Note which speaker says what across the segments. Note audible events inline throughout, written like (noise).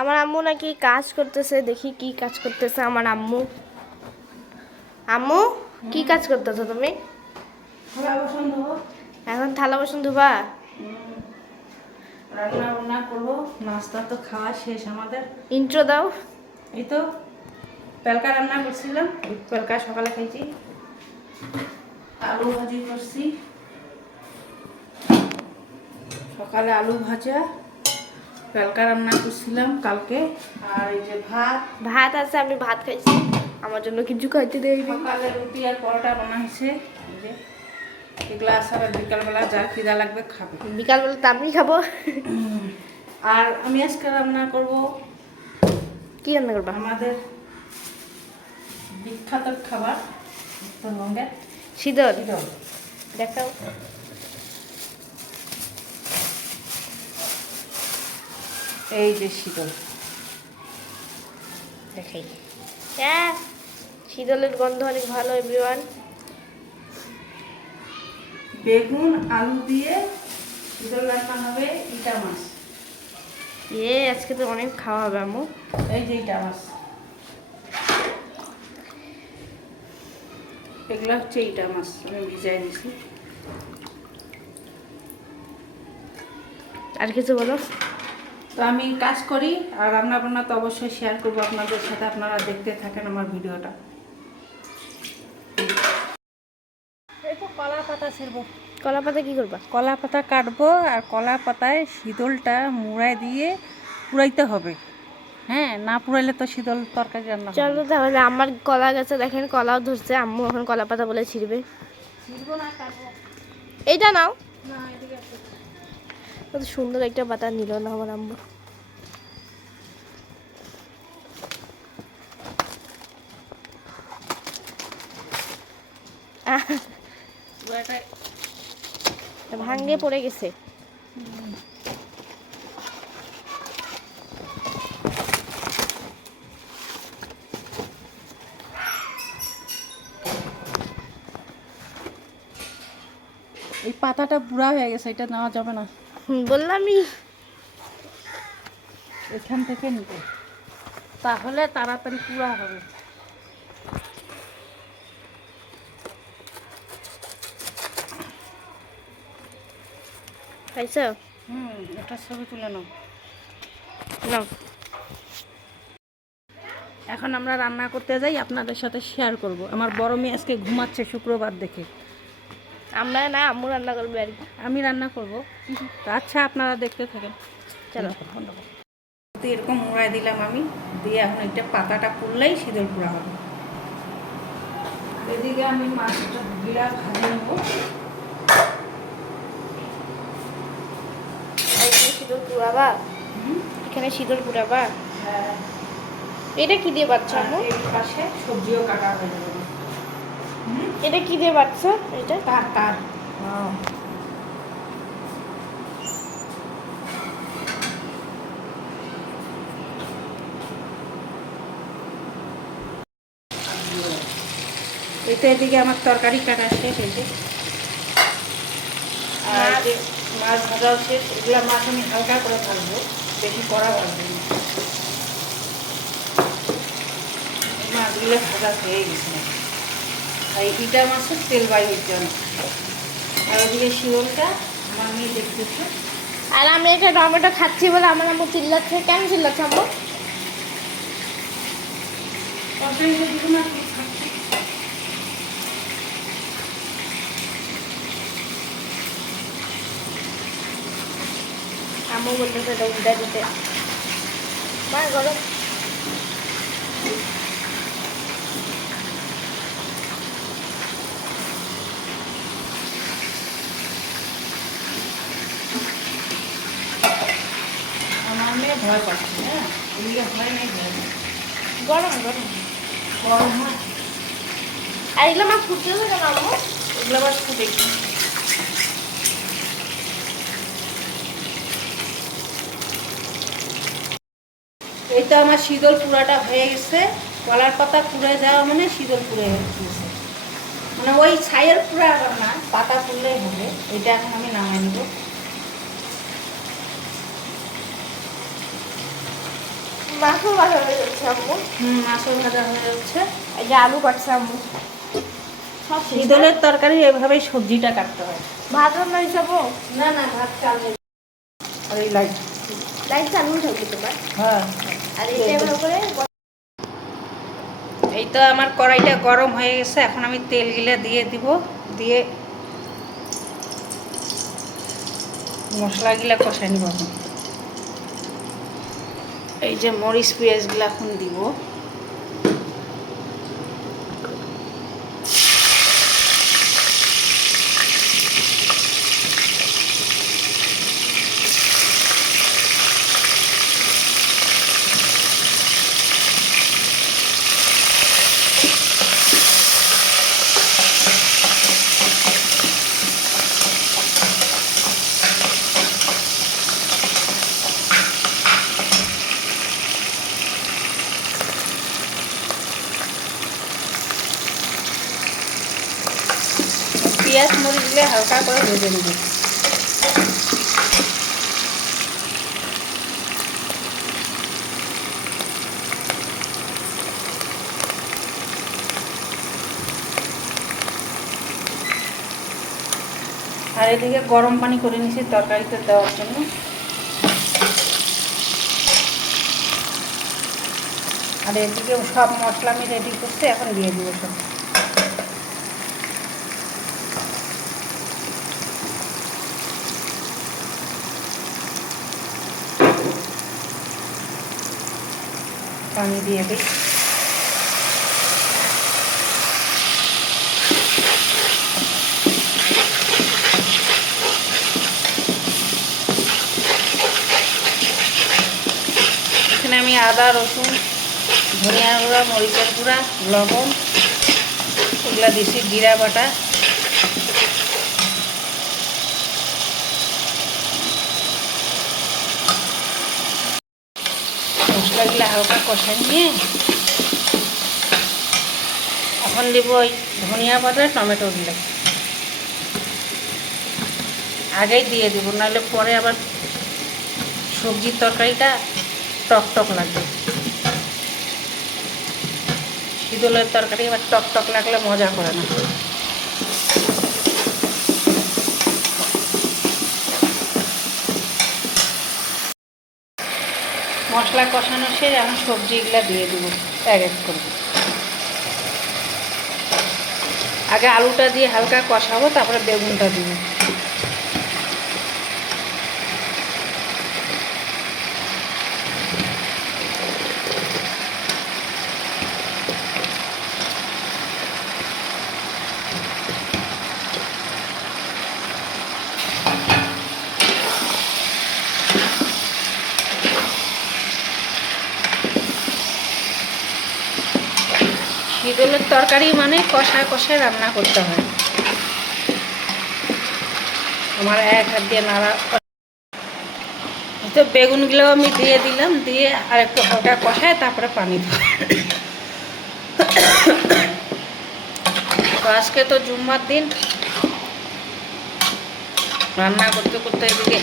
Speaker 1: আমার আম্মু নাকি কাজ করতেছে দেখি কি কাজ করতেছে আমার আম্মু। আম্মু কি কাজ করতেছো তুমি? এখন থালা বাসন ধুবা?
Speaker 2: রান্না বান্না করব নাস্তা তো খাওয়া শেষ আমাদের।
Speaker 1: ইন্ট্রো দাও।
Speaker 2: এই তো পেলকা রান্না করছিলাম ওই পেলকা সকালে খাইছি। আলু ভাজি করছি। সকালে আলু ভাজা। পেলকা রান্না করছিলাম কালকে। আর এই যে ভাত।
Speaker 1: ভাত আছে আমি ভাত খাইছি। আমার জন্য কিছু খাইতে দেয়নি।
Speaker 2: সকালে রুটি আর পরোটা বানা হয়েছে। এই যে এগুলা আসার বিকালবেলা যা খিদা লাগবে খাবে।
Speaker 1: বিকালবেলা তো আমি খাব।
Speaker 2: আর আমি আজকে রান্না করব
Speaker 1: কি রান্না করবা?
Speaker 2: আমাদের বিখ্যাত খাবার উত্তরবঙ্গের
Speaker 1: শীতল দেখাও।
Speaker 2: এই যে শীতল।
Speaker 1: দেখাই হ্যাঁ শীতলের গন্ধ অনেক ভালো এভরিওয়ান
Speaker 2: বেগুন আলু দিয়ে শীতল রান্না হবে ইটা মাছ।
Speaker 1: এ আজকে তো অনেক খাওয়া হবে আম্মু।
Speaker 2: এই যে ইটা মাছ। এগুলো হচ্ছে ইটা মাছ আমি ভিজাই দিছি।
Speaker 1: আর কিছু বলো?
Speaker 2: তো আমি কাজ করি আর রান্না বান্না তো অবশ্যই শেয়ার করব আপনাদের সাথে আপনারা দেখতে থাকেন আমার ভিডিওটা। এই তো কলা পাতা ছেড়বো।
Speaker 1: কলা পাতা কি করবা?
Speaker 2: কলা পাতা কাটবো আর কলা পাতায় শীতলটা মুড়াই দিয়ে পুরাইতে হবে। হ্যাঁ না পুরাইলে তো শীতল তরকারি রান্না
Speaker 1: চলো তাহলে আমার কলা গাছে দেখেন কলাও ধরছে আম্মু এখন কলা পাতা বলে ছিড়বে।
Speaker 2: ছিড়বো না কাটবো।
Speaker 1: এইটা নাও।
Speaker 2: না।
Speaker 1: কত সুন্দর একটা পাতা নিল না আমার আম্মু। ভাঙ্গে পড়ে গেছে।
Speaker 2: এই পাতাটা বুড়া হয়ে গেছে, এটা নেওয়া যাবে না।
Speaker 1: বললামই।
Speaker 2: এখান থেকে নিতে তাহলে তাড়াতাড়ি পুরা হবে।
Speaker 1: খাইছো?
Speaker 2: হুম এটা ছবি তুলে নাও।
Speaker 1: নাও।
Speaker 2: এখন আমরা রান্না করতে যাই আপনাদের সাথে শেয়ার করব। আমার বড় মেয়ে আজকে ঘুমাচ্ছে শুক্রবার দেখে।
Speaker 1: আমরা না আম্মু রান্না করবে আর কি।
Speaker 2: আমি রান্না করব। আচ্ছা আপনারা দেখতে থাকেন।
Speaker 1: চলো।
Speaker 2: তো এরকম মুড়াই দিলাম আমি। দিয়ে এখন এটা পাতাটা পুড়লেই শীতল পুরা হবে। এদিকে আমি মাছটা বিড়া ভাজে নেব।
Speaker 1: শীতল পুরাবা এখানে শীতল পুরাবা
Speaker 2: হ্যাঁ,
Speaker 1: এটা কি দিয়ে বাচ্চা
Speaker 2: আর পাশে সবজিও কাটা হয়ে যাবে।
Speaker 1: এটা কি দিয়ে বাচ্চা এটা?
Speaker 2: তার তার। এই তো এদিকে আমার তরকারি কাটা শেষ আর এই যে মাছ ভাজাও শেষ এগুলো মাছ আমি হালকা করে ভাজবো বেশি কড়া ভাজবো মাছগুলো ভাজা হয়ে গেছে। আর এই ইটা মাছের তেল বাইরের জন্য। আর ওদিকে শিওলটা আমার মেয়ে দেখতেছে।
Speaker 1: আর আমি একটা টমেটো খাচ্ছি বলে আমার আম্মু চিল্লাচ্ছে। কেন চিল্লাচ্ছে আম্মু?
Speaker 2: খাচ্ছিস।
Speaker 1: আম্মু বলতেছে এটা দিতে। মা গরম
Speaker 2: আমার মেয়ে ভয় পাচ্ছে হ্যাঁ এদিকে নেই
Speaker 1: গরম গরম।
Speaker 2: গরম হয়।
Speaker 1: আর এগুলো ফুটতেছে কেন আম্মু?
Speaker 2: এগুলো আবার ফুটে এই তো আমার শীতল পুরাটা হয়ে গেছে। কলার পাতা পুড়ে যাওয়া মানে শীতল পুড়ে গেছে। মানে ওই ছাইয়ের পুরা আবার না পাতা পুড়লেই হবে। এটা এখন আমি নামাই নেব।
Speaker 1: মাছও ভাজা হয়ে যাচ্ছে আম্মু।
Speaker 2: হুম মাছও ভাজা হয়ে যাচ্ছে।
Speaker 1: এই যে আলু কাটছে আম্মু। সব
Speaker 2: শীতলের তরকারি এভাবেই সবজিটা কাটতে হয়।
Speaker 1: ভাত রান্না হিসাবও
Speaker 2: না না ভাত চাল নেই। আর এই লাইট।
Speaker 1: লাইট চালু থাকবে তোমার
Speaker 2: হ্যাঁ।
Speaker 1: আর এভাবে করে
Speaker 2: এই তো আমার কড়াইটা গরম হয়ে গেছে এখন আমি তেলগুলো দিয়ে দিব। দিয়ে মশলাগুলা কষাই নিব এখন এই যে মরিচ পেঁয়াজগুলো এখন দিব। হালকা করে ভেজে নেব আর এদিকে গরম পানি করে নিয়েছি তরকারিতে দেওয়ার জন্য। আর এদিকে সব মশলা আমি রেডি করতে এখন দিয়ে দিব সব। পানি দিয়ে দিই। এখানে আমি আদা, রসুন, ধনিয়া গুঁড়া, মরিচের গুঁড়া, লবণ, এগুলা দিছি, জিরা বাটা। মশলাগুলো হালকা কষাই নিয়ে। এখন দিব ওই ধনিয়া পাতা টমেটোগুলো আগেই দিয়ে দিব, নাহলে পরে আবার সবজির তরকারিটা টক টক লাগবে। শীতলের তরকারি আবার টক টক লাগলে মজা করে না। মশলা কষানো শেষ, এখন সবজিগুলো দিয়ে দেবো, এক এক করে। আগে আলুটা দিয়ে হালকা কষাবো, তারপরে বেগুনটা দিব শীতলের তরকারি মানে কষায় কষায় রান্না করতে হয়। আমার এক হাত দিয়ে নাড়া তো বেগুনগুলো আমি দিয়ে দিলাম, দিয়ে আর একটু হালকা কষায় তারপরে পানি তো আজকে তো জুম্মার দিন। রান্না করতে করতে এদিকে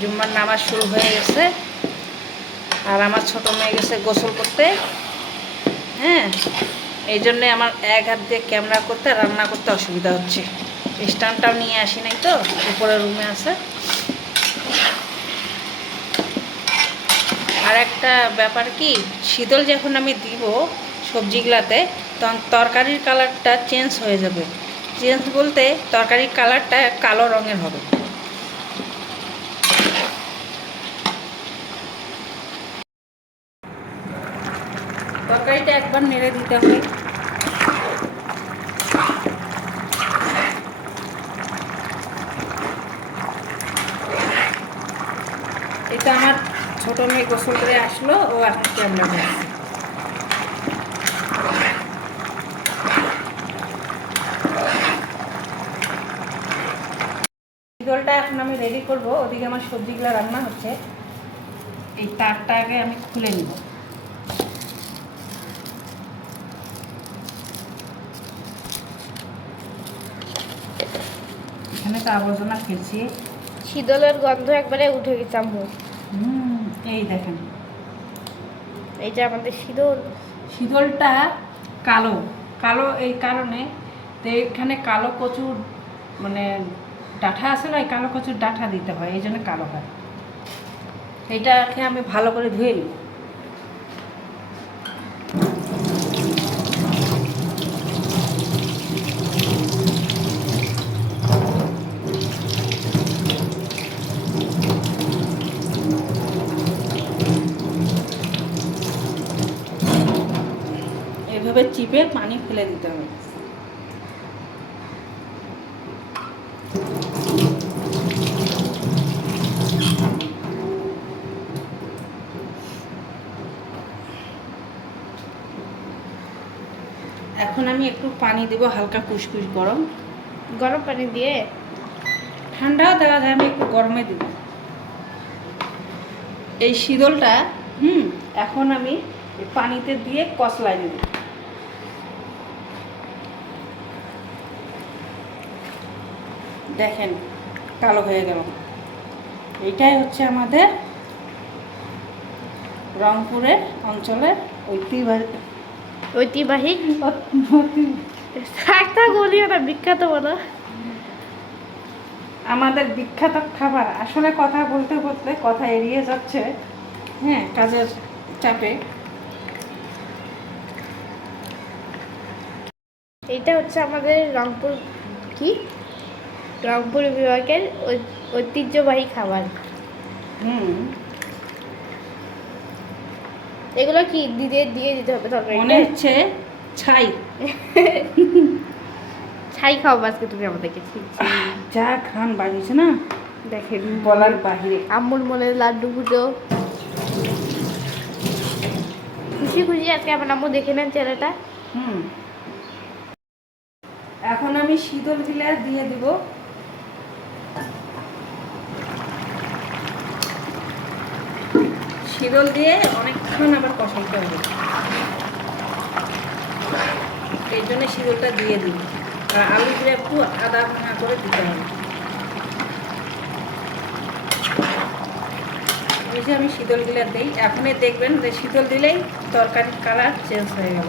Speaker 2: জুম্মার নামাজ শুরু হয়ে গেছে। আর আমার ছোট মেয়ে গেছে গোসল করতে। হ্যাঁ এই জন্যে আমার এক হাত দিয়ে ক্যামেরা করতে রান্না করতে অসুবিধা হচ্ছে। স্ট্যান্ডটাও নিয়ে আসি নাই তো উপরে রুমে আছে। আর একটা ব্যাপার কি, শীতল যখন আমি দিব সবজিগুলাতে, তখন তরকারির কালারটা চেঞ্জ হয়ে যাবে। চেঞ্জ বলতে তরকারির কালারটা কালো রঙের হবে। তরকারিটা একবার নেড়ে দিতে হবে। এটা আমার ছোট মেয়ে গোসল করে আসলো, ও এখন ক্যামেরা জলটা এখন আমি রেডি করব, ওদিকে আমার সবজিগুলো রান্না হচ্ছে। এই তারটা আগে আমি খুলে নিব। এখানে আবর্জনা ফেলছি।
Speaker 1: শীতলের গন্ধ একবারে উঠে গেছে আম্মু।
Speaker 2: হুম এই দেখেন।
Speaker 1: এই যে আমাদের শীতল।
Speaker 2: শীতলটা কালো। কালো এই কারণে তো এখানে কালো কচুর মানে ডাঁঠা আছে না এই কালো কচুর ডাঁঠা দিতে হয় এই জন্য কালো হয়। এইটাকে আমি ভালো করে ধুয়ে নিই এভাবে পানি ফেলে দিতে হবে। এখন আমি একটু পানি দেবো হালকা কুসকুস গরম।
Speaker 1: গরম পানি দিয়ে?
Speaker 2: ঠান্ডাও দেওয়া যায় আমি একটু গরমে দিব। এই শীতলটা হুম এখন আমি পানিতে দিয়ে কসলাই দেব দেখেন কালো হয়ে গেল। এইটাই হচ্ছে আমাদের রংপুরের অঞ্চলের ঐতিহ্যবাহী
Speaker 1: ঐতিহ্যবাহী একটা গলিও না বিখ্যাত বলো।
Speaker 2: আমাদের বিখ্যাত খাবার। আসলে কথা বলতে বলতে কথা এড়িয়ে যাচ্ছে হ্যাঁ কাজের চাপে।
Speaker 1: এটা হচ্ছে আমাদের রংপুর কি? রংপুর বিভাগের ঐতিহ্যবাহী খাবার।
Speaker 2: হুম।
Speaker 1: এগুলো কি দিয়ে দিয়ে দিতে হবে তরকারি
Speaker 2: মনে হচ্ছে ছাই। (laughs)
Speaker 1: ছাই খাও আজকে তুমি আমাদেরকে
Speaker 2: যা ঘ্রাণ বাড়িয়েছে না?
Speaker 1: দেখেন।
Speaker 2: বলার বাহিরে।
Speaker 1: আম্মুর মনে লাড্ডু পুজো খুশি খুশি আজকে আমার আম্মু দেখে নেন ছেলেটা
Speaker 2: হুম। এখন আমি শীতল গিলাস দিয়ে দিব। শীতল দিয়ে অনেকক্ষণ আবার কষাইতে হবে। এই জন্য শীতলটা দিয়ে দিই। আর আলুগুলো একটু আদা ভাঙা করে দিতে হবে। এই যে আমি শীতলগুলো দিই এখনই দেখবেন যে শীতল দিলেই তরকারির কালার চেঞ্জ হয়ে গেল।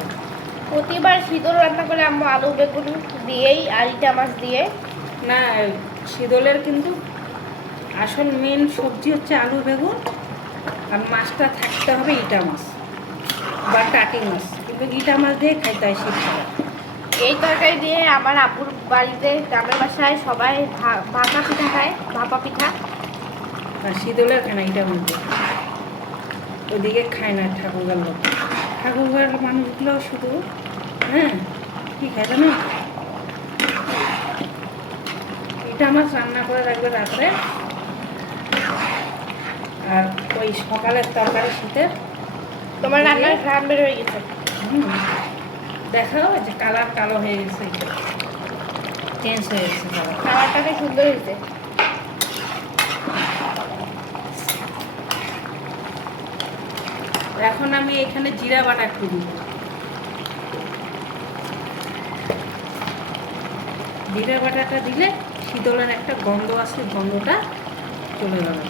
Speaker 1: প্রতিবার শীতল রান্না করে আম্মু আলু বেগুন দিয়েই আর ইটা মাছ দিয়ে।
Speaker 2: না শীতলের কিন্তু আসল মেন সবজি হচ্ছে আলু বেগুন। আর মাছটা থাকতে হবে ইটা মাছ বা টাটি মাছ। কিন্তু ইটা মাছ দিয়ে খাইতে হয় শীতকালে
Speaker 1: এই তরকারি দিয়ে আমার আপুর বাড়িতে গ্রামের বাসায় সবাই ভাপা পিঠা খায় ভাপা পিঠা।
Speaker 2: আর শীতলের খায় না ইটা মাছ ওদিকে খায় না ঠাকুরগার লোক। ঠাকুরগার মানুষগুলো শুধু হ্যাঁ কি খায় জানো? ইটা মাছ রান্না করে রাখবে রাত্রে। আর ওই সকালের তরকারি শীতের
Speaker 1: তোমার রান্নার ঘ্রাণ বের হয়ে গেছে।
Speaker 2: দেখাও যে কালার কালো হয়ে গেছে। চেঞ্জ হয়ে গেছে কালার
Speaker 1: খাবারটা বেশ সুন্দর হয়েছে।
Speaker 2: এখন আমি এখানে জিরা বাটা একটু দিব জিরা বাটাটা দিলে শীতলের একটা গন্ধ আছে গন্ধটা চলে যাবে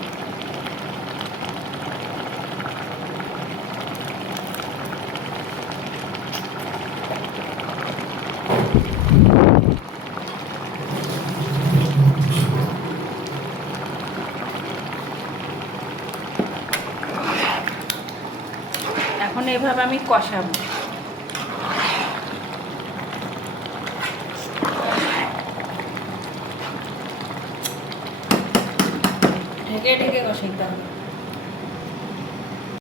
Speaker 2: এখন এভাবে আমি কষাবো ঢেকে ঢেকে কষাইতে হবে